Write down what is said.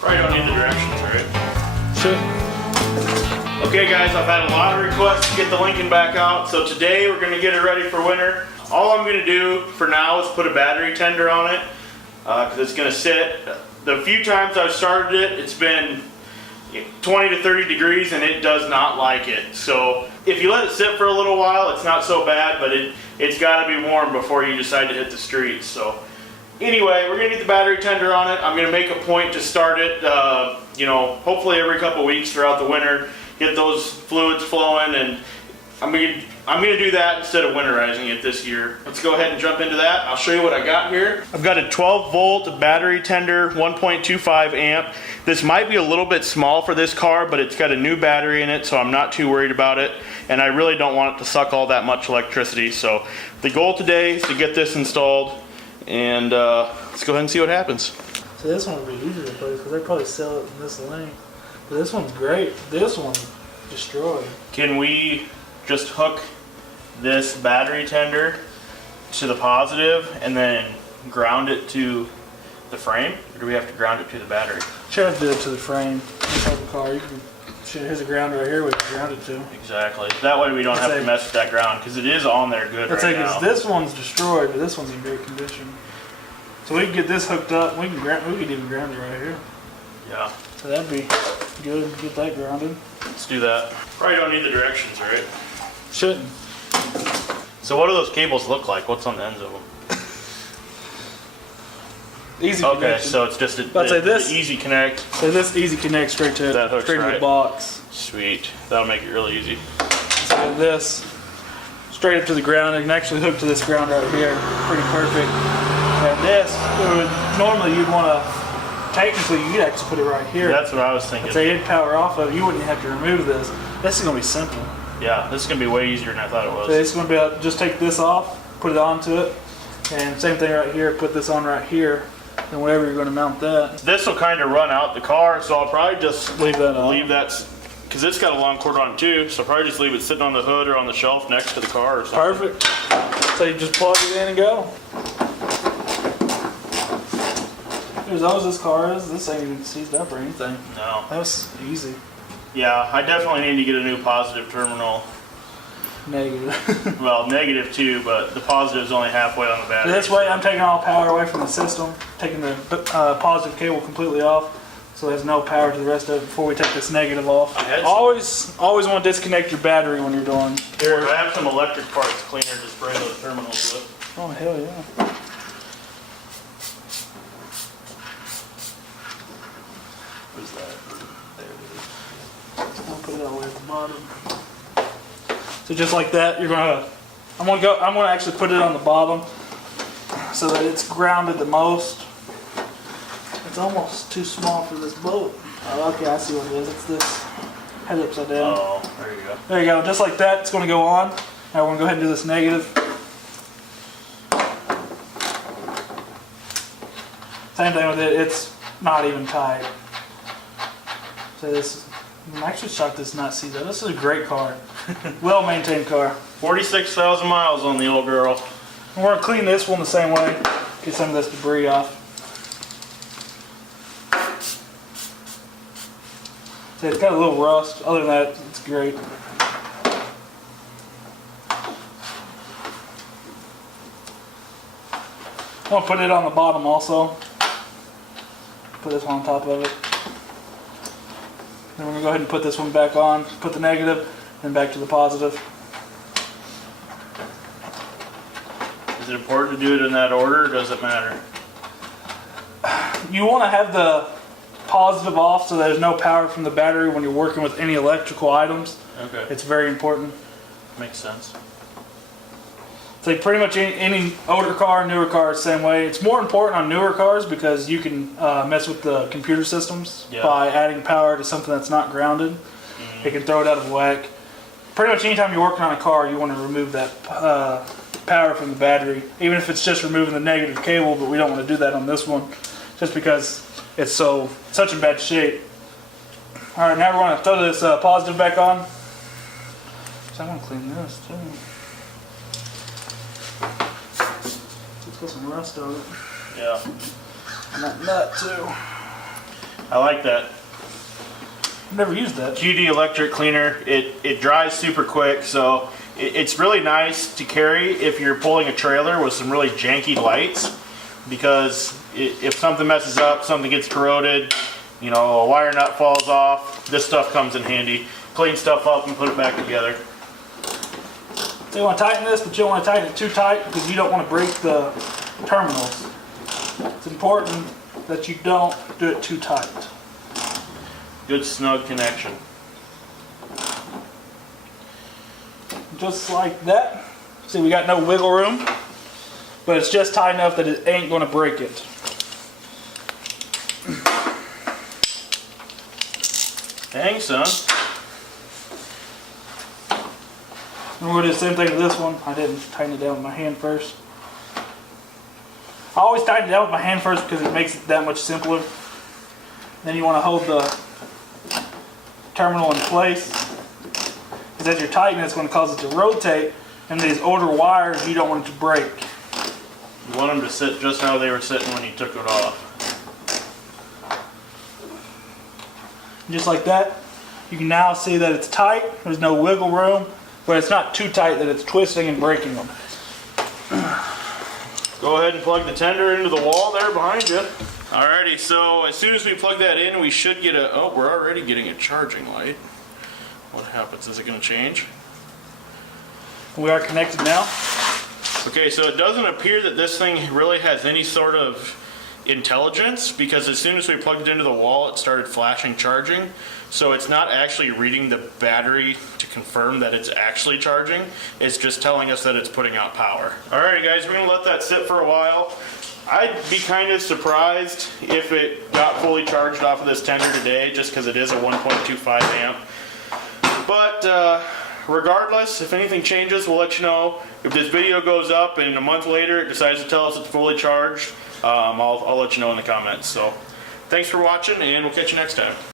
Probably don't need the directions, right? Should. Okay guys, I've had a lot of requests to get the Lincoln back out, so today we're going to get it ready for winter. All I'm going to do for now is put a battery tender on it, because it's going to sit. The few times I've started it, it's been 20 to 30 degrees and it does not like it. So if you let it sit for a little while, it's not so bad, but it's got to be warm before you decide to hit the streets. So anyway, we're going to get the battery tender on it. I'm going to make a point to start it, you know, hopefully every couple weeks throughout the winter, get those fluids flowing, and I'm going to do that instead of winterizing it this year. Let's go ahead and jump into that. I'll show you what I got here. I've got a 12 volt battery tender, 1.25 amp. This might be a little bit small for this car, but it's got a new battery in it, so I'm not too worried about it. And I really don't want it to suck all that much electricity. So the goal today is to get this installed, and let's go ahead and see what happens. So this one would be easy to replace because they probably sell it in this lane. But this one's great. This one destroyed. Can we just hook this battery tender to the positive and then ground it to the frame, or do we have to ground it to the battery? Should have to do it to the frame. This type of car, you can. Here's a ground right here we can ground it to. Exactly. That way we don't have to mess with that ground, because it is on there good right now. This one's destroyed, but this one's in great condition. So we can get this hooked up. We could even ground it right here. Yeah. So that'd be good. Get that grounded. Let's do that. Probably don't need the directions, right? Shouldn't. So what do those cables look like? What's on the ends of them? Easy okay, connection. so it's just the easy connect. So this easy connect straight to that hooks straight right to the box. Sweet. That'll make it really easy. So this straight up to the ground. It can actually hook to this ground right here. Pretty perfect. And this, normally you'd want to. Technically, you'd actually put it right here. That's what I was thinking. If they hit power off of it, you wouldn't have to remove this. This is going to be simple. Yeah, this is going to be way easier than I thought it was. So it's going to be able to just take this off, put it onto it, and same thing right here, put this on right here, and whatever you're going to mount that. This will kind of run out the car, so I'll probably just leave that on. Leave that, because it's got a long cord on it too, so I'll probably just leave it sitting on the hood or on the shelf next to the car or something. Perfect. So you just plug it in and go. As old as this car is, this ain't even seized up or anything. No. That was easy. Yeah, I definitely need to get a new positive terminal. Negative. Well, negative too, but the positive is only halfway on the battery. This way I'm taking all power away from the system, taking the positive cable completely off, so there's no power to the rest of it before we take this negative off. Always want to disconnect your battery when you're doing. Here, I have some electric parts cleaner to spray those terminals with. Oh, hell yeah. Where's that? There it is. I'll put it all the way at the bottom. So just like that, I'm gonna actually put it on the bottom so that it's grounded the most. It's almost too small for this boat. Oh, okay, I see what it is. It's this head upside down. Oh, there you go. There you go. Just like that, it's gonna go on. Now we're gonna go ahead and do this negative. Same thing with it. It's not even tight. So this, I'm actually shocked this is not seized up. This is a great car. Well-maintained car. 46,000 miles on the old girl. And we're going to clean this one the same way. Get some of this debris off. So it's got a little rust. Other than that, it's great. I'm going to put it on the bottom also. Put this one on top of it. Then we're going to go ahead and put this one back on, put the negative, and back to the positive. Is it important to do it in that order, or does it matter? You want to have the positive off so there's no power from the battery when you're working with any electrical items. Okay. It's very important. Makes sense. It's like pretty much any older car, newer car, same way. It's more important on newer cars because you can mess with the computer systems by adding power to something that's not grounded. Mm-hmm. It can throw it out of whack. Pretty much anytime you're working on a car, you want to remove that power from the battery, even if it's just removing the negative cable, but we don't want to do that on this one just because it's such in bad shape. Alright, now we're going to throw this positive back on. So I'm going to clean this too. Let's put some rust on it. Yeah. And that nut too. I like that. I've never used that. QD electric cleaner. It dries super quick, so it's really nice to carry if you're pulling a trailer with some really janky lights, because if something messes up, something gets corroded, you know, a wire nut falls off, this stuff comes in handy. Clean stuff up and put it back together. So you want to tighten this, but you don't want to tighten it too tight because you don't want to break the terminals. It's important that you don't do it too tight. Good snug connection. Just like that. See, we got no wiggle room, but it's just tight enough that it ain't going to break it. Dang, son. And we're going to do the same thing with this one. I didn't tighten it down with my hand first. I always tighten it down with my hand first because it makes it that much simpler. Then you want to hold the terminal in place, because as you're tightening, it's going to cause it to rotate, and these older wires, you don't want it to break. You want them to sit just how they were sitting when you took it off. And just like that, you can now see that it's tight. There's no wiggle room, but it's not too tight that it's twisting and breaking them. Go ahead and plug the tender into the wall there behind you. Alrighty, so as soon as we plug that in, we should get a, oh, we're already getting a charging light. What happens? Is it going to change? We are connected now. Okay, so it doesn't appear that this thing really has any sort of intelligence, because as soon as we plugged it into the wall, it started flashing charging. So it's not actually reading the battery to confirm that it's actually charging. It's just telling us that it's putting out power. Alrighty guys, we're going to let that sit for a while. I'd be kind of surprised if it got fully charged off of this tender today, just because it is a 1.25 amp. But regardless, if anything changes, we'll let you know. If this video goes up and a month later it decides to tell us it's fully charged, I'll let you know in the comments. So thanks for watching, and we'll catch you next time.